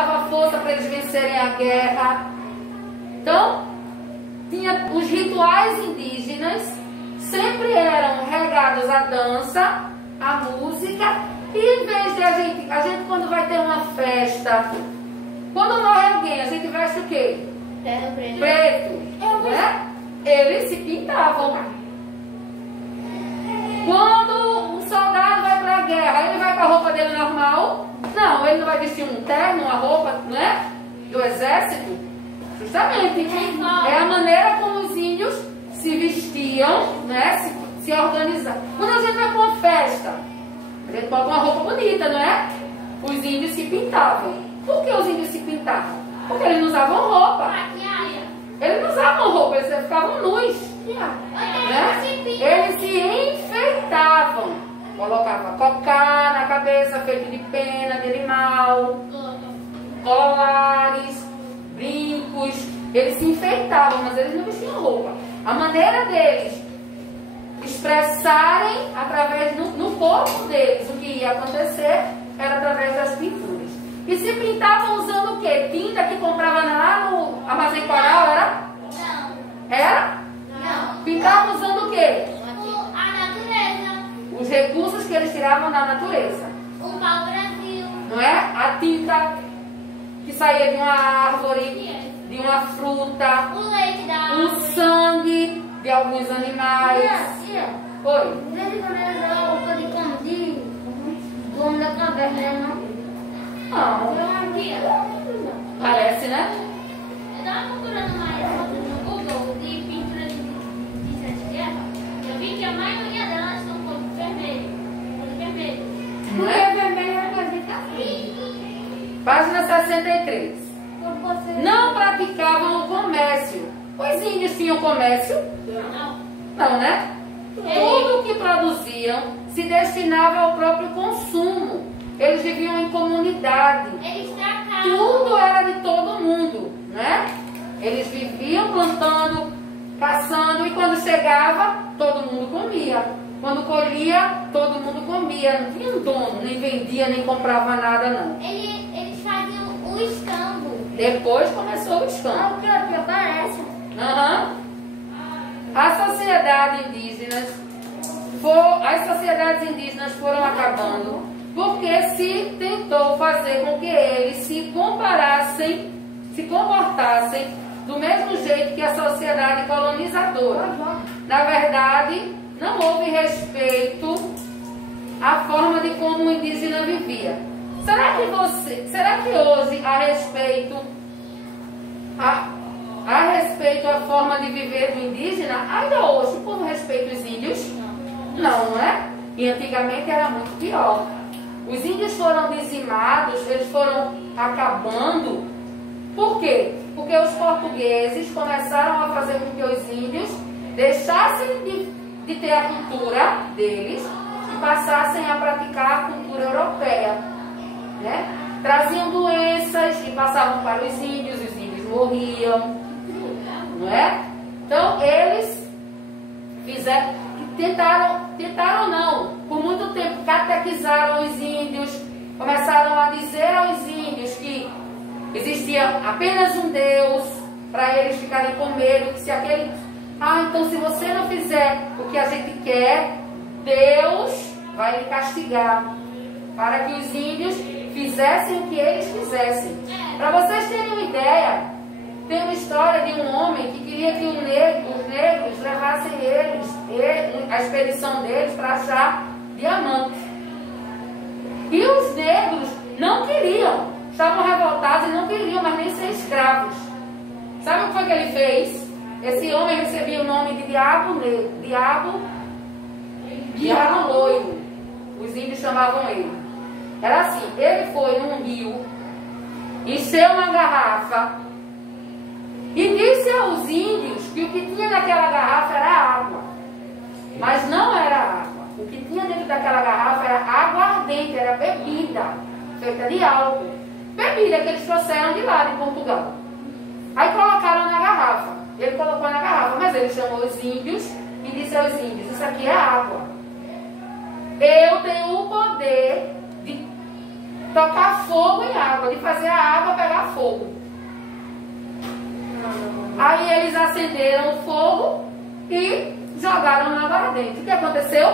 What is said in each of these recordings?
dava força para eles vencerem a guerra. Então, tinha os rituais indígenas, sempre eram regados à dança, à música, e em vez de a gente quando vai ter uma festa, quando morre alguém, a gente veste o quê? Preto, né? Eles se pintavam. Quando um soldado vai para a guerra, ele vai com a roupa dele normal? Não, ele não vai vestir um terno, uma roupa, né, do exército. Justamente, é a maneira como os índios se vestiam, né, se organizavam. Quando a gente vai para uma festa, a gente bota uma roupa bonita, não é? Os índios se pintavam. Por que os índios se pintavam? Porque eles não usavam roupa. Eles não usavam roupa, eles ficavam nus. Né? Eles se enfeitavam. Colocavam cocá na cabeça, feito de pena, de animal, colares, brincos. Eles se enfeitavam, mas eles não vestiam roupa. A maneira deles expressarem através no corpo deles o que ia acontecer era através das pinturas. E se pintavam usando o quê? Tinta que comprava lá no Armazém Coral, era? Não. Era? Não. Pintavam usando o quê? A natureza. Os recursos que eles tiravam da natureza. O pau-brasil. Não é? A tinta que saía de uma árvore, de uma fruta, O leite da árvore. o sangue de alguns animais. Oi? Do homem da caverna, não? Não. Parece, né? Eu tava procurando mais fotos no Google de pintura de sete guerras. Eu vi que a maioria delas são cor vermelho. Cor vermelho. Não é? Vermelho é coisa de café. Página 63. Não praticavam o comércio. Os índios tinham comércio? Não. Não, né? Tudo o que produziam se destinava ao próprio consumo. Eles viviam em comunidade. Eles tracavam. Tudo era de todo mundo, né? Eles viviam plantando, caçando, e quando chegava, todo mundo comia. Quando colhia, todo mundo comia. Não tinha um dono, nem vendia, nem comprava nada, não. Eles faziam o escambo. Depois começou o escambo. O que aparece? As sociedades indígenas foram acabando porque se tentou fazer com que eles se comportassem do mesmo jeito que a sociedade colonizadora. Na verdade, não houve respeito à forma de como o indígena vivia. Será que hoje há respeito à forma de viver do indígena? Ainda hoje o povo respeita os índios? Não é? E antigamente era muito pior. Os índios foram dizimados, eles foram acabando. Por quê? Porque os portugueses começaram a fazer com que os índios deixassem de ter a cultura deles e passassem a praticar a cultura europeia, né? Traziam doenças e passavam para os índios morriam, não é? Então eles tentaram não, por muito tempo catequizaram os índios, começaram a dizer aos índios que existia apenas um Deus, para eles ficarem com medo, que se aquele... então se você não fizer o que a gente quer, Deus vai lhe castigar, para que os índios fizessem o que eles fizessem. Para vocês terem uma ideia, tem uma história de um homem que queria que os negros levassem a expedição deles para achar diamantes. E os negros não queriam, estavam revoltados e não queriam mais nem ser escravos. Sabe o que foi que ele fez? Esse homem recebia o nome de Diabo Negro, Diabo Loiro. Os índios chamavam ele. Era assim, ele foi num rio, encheu uma garrafa e disse aos índios que o que tinha naquela garrafa era água. Mas não era água. O que tinha dentro daquela garrafa era água ardente, era bebida, feita de álcool. Bebida que eles trouxeram de lá, de Portugal. Aí colocaram na garrafa. Ele colocou na garrafa, mas ele chamou os índios e disse aos índios: isso aqui é água. Eu tenho o poder de tocar fogo em água, de fazer a água acenderam o fogo e jogaram na água ardente. O que aconteceu?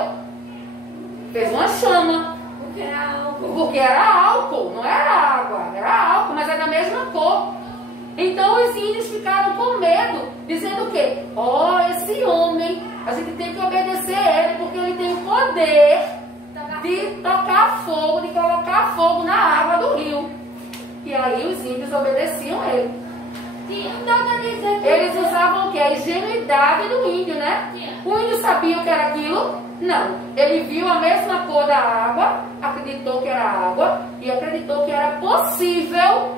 Fez uma chama. Porque era álcool. Porque era álcool, não era água. Era álcool, mas é da mesma cor. Então os índios ficaram com medo, dizendo o quê? Ó, esse homem, a gente tem que obedecer a ele, porque ele tem o poder de tocar fogo, de colocar fogo na água do rio. E aí os índios obedeciam a ele. Eles usavam o quê? A ingenuidade do índio, né? O índio sabia o que era aquilo? Não. Ele viu a mesma cor da água, acreditou que era água e acreditou que era possível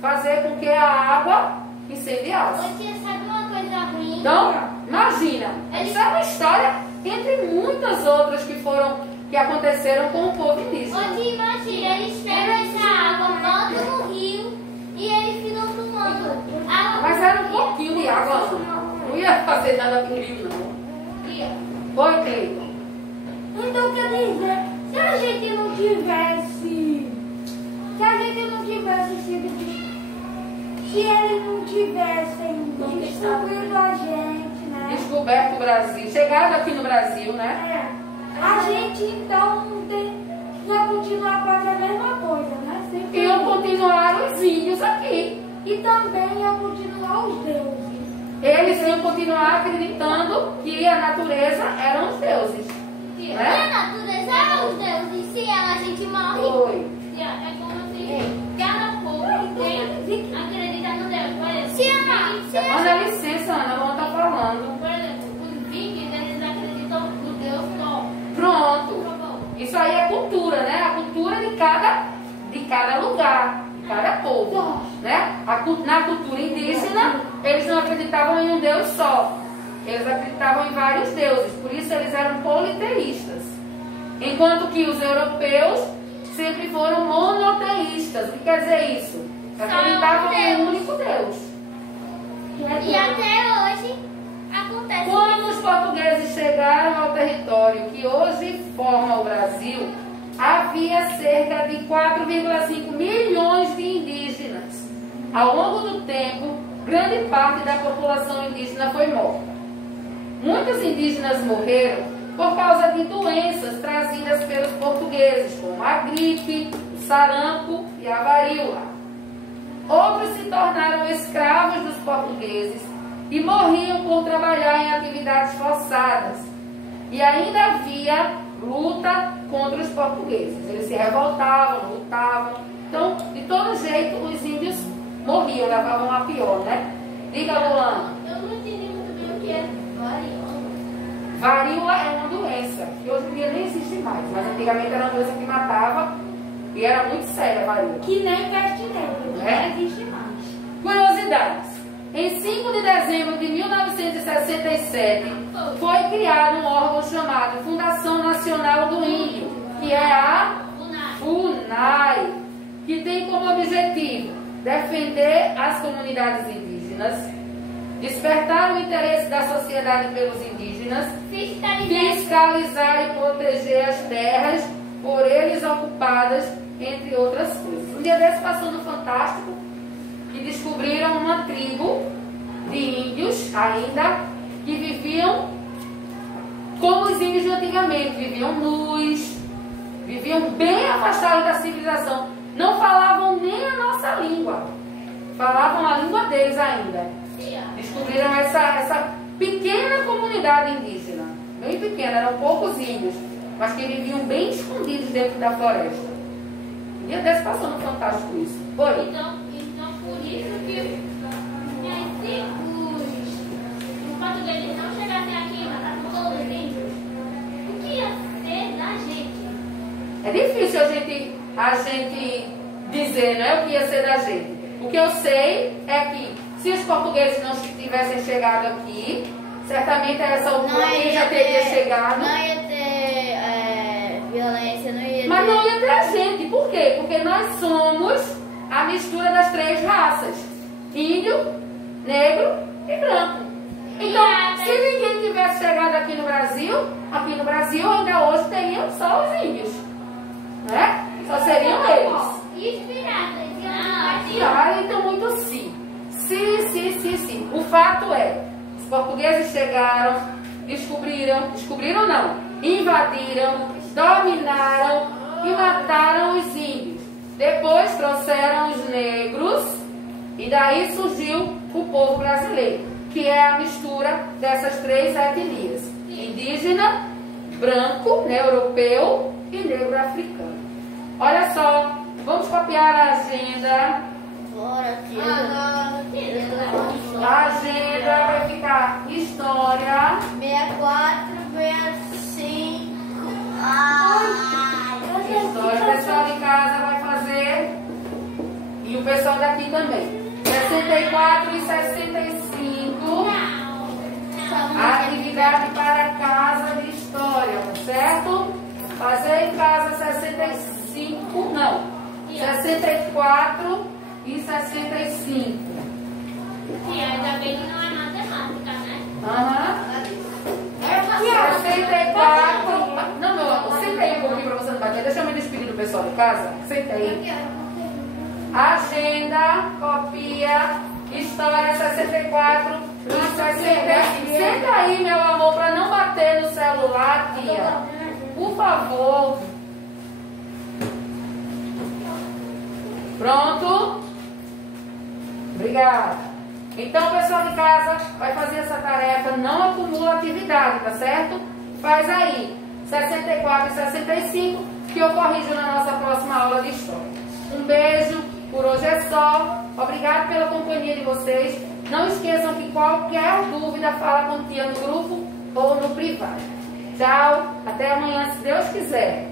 fazer com que a água incendiasse. Ô tia, sabe uma coisa ruim? Então, imagina, essa é uma história entre muitas outras que aconteceram com o povo indígena. Ô tia, imagina, eles pegam essa água, botam no rio e eles ficam tomando. Mas era um pouquinho de água, não ia fazer nada com o rio, não. Oi, Cleiton. Então quer dizer, se a gente não tivesse sido, se eles não tivessem descobrido a gente, né? Descoberto o Brasil, chegado aqui no Brasil, né? A gente então ia continuar fazendo a mesma coisa, né? Sempre Iam continuar os índios aqui. E também ia continuar os deuses. Eles iam continuar acreditando que a natureza eram os deuses. E Né? a natureza era os deuses. Se ela a gente morre, Oi. é como se cada povo tem acreditar no Deus. Por exemplo, Dá licença, Ana, vamos estar falando. por exemplo, os vikings, eles acreditam no Deus Thor. Pronto. Isso aí é cultura, né? A cultura de cada lugar, de cada povo. Né? Na cultura indígena, eles não acreditavam em um Deus só. Eles acreditavam em vários deuses. Por isso eles eram politeístas. Enquanto que os europeus sempre foram monoteístas. O que quer dizer isso? Acreditavam em um único Deus. E até hoje acontece. Quando os portugueses chegaram ao território que hoje forma o Brasil, havia cerca de 4,5 milhões de indígenas. Ao longo do tempo, grande parte da população indígena foi morta. Muitos indígenas morreram por causa de doenças trazidas pelos portugueses, como a gripe, o sarampo e a varíola. Outros se tornaram escravos dos portugueses e morriam por trabalhar em atividades forçadas. E ainda havia luta contra os portugueses. Eles se revoltavam, lutavam. Então, de todo jeito, os índios morriam, levavam a pior, né? Diga, Luana. Eu não entendi muito bem o que é varíola. Varíola é uma doença que hoje em dia nem existe mais, mas antigamente era uma doença que matava e era muito séria a varíola. Que nem peste negra, não existe mais. Curiosidades. Em 5 de dezembro de 1967, foi criado um órgão chamado Fundação Nacional do Índio, que é a FUNAI, que tem como objetivo defender as comunidades indígenas, despertar o interesse da sociedade pelos indígenas, fiscalizar e proteger as terras por eles ocupadas, entre outras coisas. Um dia desse passou no Fantástico que descobriram uma tribo de índios ainda que viviam como os índios de antigamente, viviam nus, viviam bem afastados da civilização, não falavam nem a nossa língua, falavam a língua deles ainda. Descobriram essa pequena comunidade indígena, bem pequena, eram poucos índios, mas que viviam bem escondidos dentro da floresta. Um dia desse passou no Fantástico isso. Oi? Então por isso que se os portugueses não chegassem aqui e matassem todos os índios, o que ia ser da gente? É difícil a gente dizer, né, o que ia ser da gente. O que eu sei é que se os portugueses não tivessem chegado aqui, certamente essa altura já teria chegado. Não ia ter violência, não ia ter... Mas não ia ter a gente. Por quê? Porque nós somos a mistura das 3 raças: índio, negro e branco. Então, se ninguém tivesse chegado aqui no Brasil ainda hoje teriam só os índios, né? Só seriam eles. Inspiradas. Então muito se 65. O fato é, os portugueses chegaram, descobriram não, invadiram, dominaram e mataram os índios. Depois trouxeram os negros e daí surgiu o povo brasileiro, que é a mistura dessas três etnias: indígena, branco, né, europeu e negro africano. Olha só, vamos copiar a agenda. Bora, A agenda vai ficar história. 64, 65. História, o pessoal de casa vai fazer. E o pessoal daqui também. 64 e 65. Atividade para casa de história, certo? Fazer em casa 65, não. 64 e 65. E ainda bem que não é matemática, né? Aham. 64. Não, meu amor, senta aí um pouquinho pra você não bater. Deixa eu me despedir do pessoal de casa. Senta aí. Agenda, copia, história 64 e 65. Senta aí, meu amor, pra não bater no celular, tia. Por favor. Pronto? Obrigada. Então, o pessoal de casa vai fazer essa tarefa, não acumula atividade, tá certo? Faz aí, 64 e 65, que eu corrijo na nossa próxima aula de história. Um beijo, por hoje é só. Obrigado pela companhia de vocês. Não esqueçam que qualquer dúvida, fala com tia no grupo ou no privado. Tchau, até amanhã, se Deus quiser.